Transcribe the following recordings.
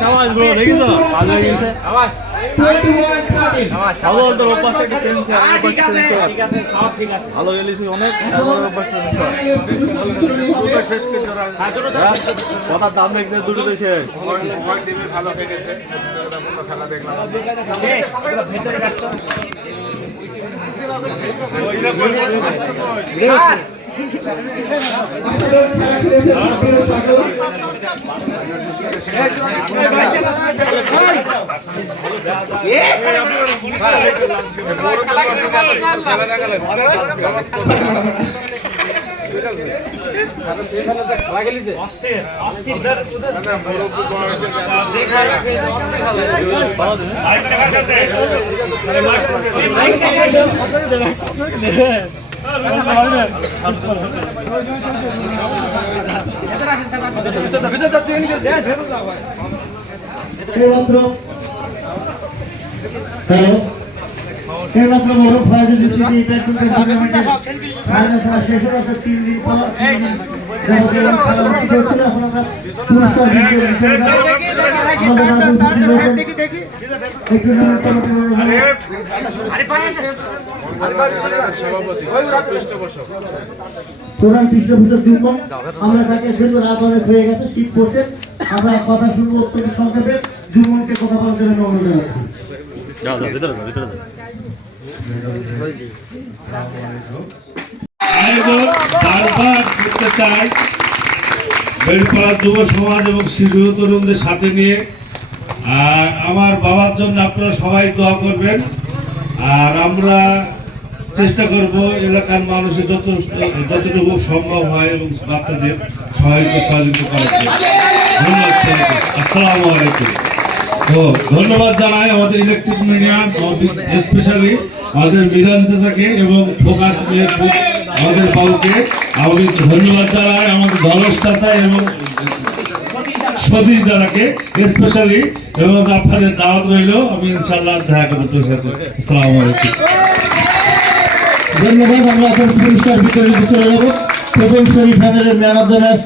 সাবাস ব্রো, দেখিস কাজ হয়ে গেছে। ভালো তোর অভ্যাসটা একটু চেঞ্জ কর, ঠিক আছে সব ঠিক আছে, ভালো গেলিস অনেক, অভ্যাসটা চেঞ্জ কর। দুটো শেষ করে কথার দাম রেখে দুটোতে শেষ। টিভি ভালো হয়ে গেছে, খেলা দেখলাম ভেতরে কাটতো এইমাত্র বড় ফাইজ জিতে এটা একটু ফাইনাল শেষ হলো 3 দিন পর প্রধান পৃষ্ঠপোষক যুগ্ম আমরা তাকে যেহেতু রাত অনেক হয়ে গেছে, শীত পড়ছে, আমরা কথা শুনবো অত্যন্ত সংক্ষেপে। যুগ্মকে কথা বলার জন্য অনুরোধ যুব সমাজ এবং শিশু তরুণদের সাথে নিয়ে আমার বাবার জন্য আপনারা সবাই দোয়া করবেন। আর আমরা চেষ্টা করব এলাকার মানুষের যতটুকু সম্ভব হয় এবং বাচ্চাদের সহযোগিতা করার জন্য। ধন্যবাদ। আসসালামু আলাইকুম। তো ধন্যবাদ জানাই আমাদের ইলেকট্রিক মিডিয়া, স্পেশালি আমাদের মিজান চাচাকে এবং ফোকাস আমাদের বাবুকে আমি ধন্যবাদ জানাই, আমাদের ধলস চাচা এবং সতীশ দাদাকে স্পেশালি, এবং আপনাদের দাওয়াত রইল। আমি ইনশাল্লাহ দেখা করবো সাথে। আসসালামু আলাইকুম। ধন্যবাদ। আমরা এখন পুরস্কার বিতরণে চলে যাব। প্রথম সেমিফাইনালের man of the match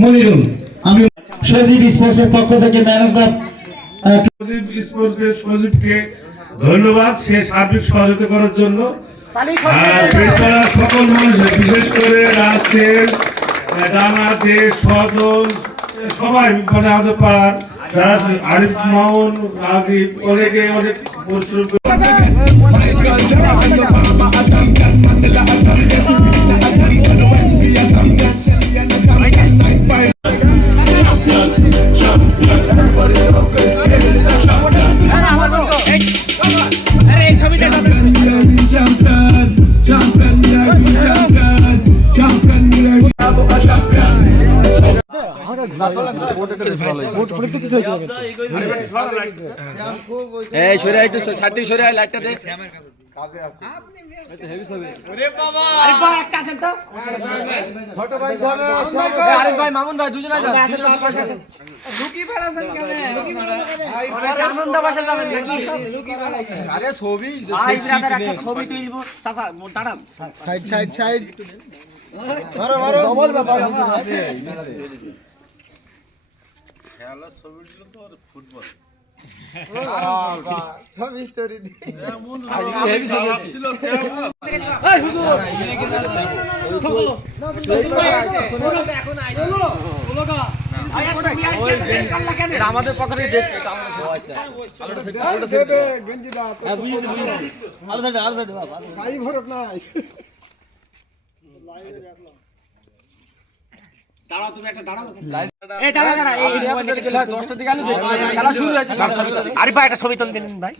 Monirul. আমি সজীব স্পোর্টসের পক্ষ থেকে ম্যান অফ দ্য সজীবকে ধন্যবাদ সে সার্বিক সহযোগিতা করার জন্য। আর সকল মানুষের বিশেষ করে রাজের দানাদের সদল সবাই মানে আমাদের পাড়ার যারা আরিফ মামুন রাজীব অনেকে অনেক পরিশ্রম ছবি তুলব খেলার ছবি দিল তো ফুটবল সব স্টোরি আমাদের পকেটে দেশ দাঁড়াও, তুমি একটা দাঁড়াও। এই দাঁড়া দাঁড়া, এই 10টা দিকে আলো খেলা শুরু হয়েছে। আরে ভাই একটা ছবি তুলে দিন ভাই।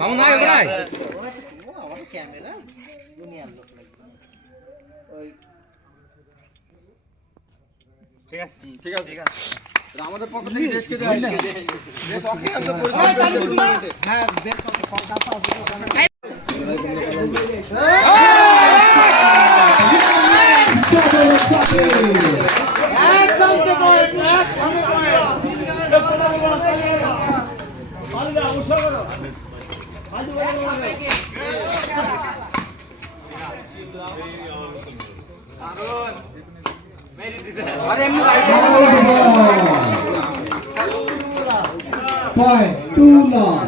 মামু নাই ওখানে আমার ক্যামেরা দুনিয়ার লোক ওই ঠিক আছে ঠিক আছে ঠিক আছে। আমাদের পক্ষ থেকে দেশকে দেওয়া হয়েছে। দেশ ওকে একটা পরিশ্রম করেছে। হ্যাঁ দেশ কলকাতা আছে। আরে এমনি পয়েন্ট 2 লস।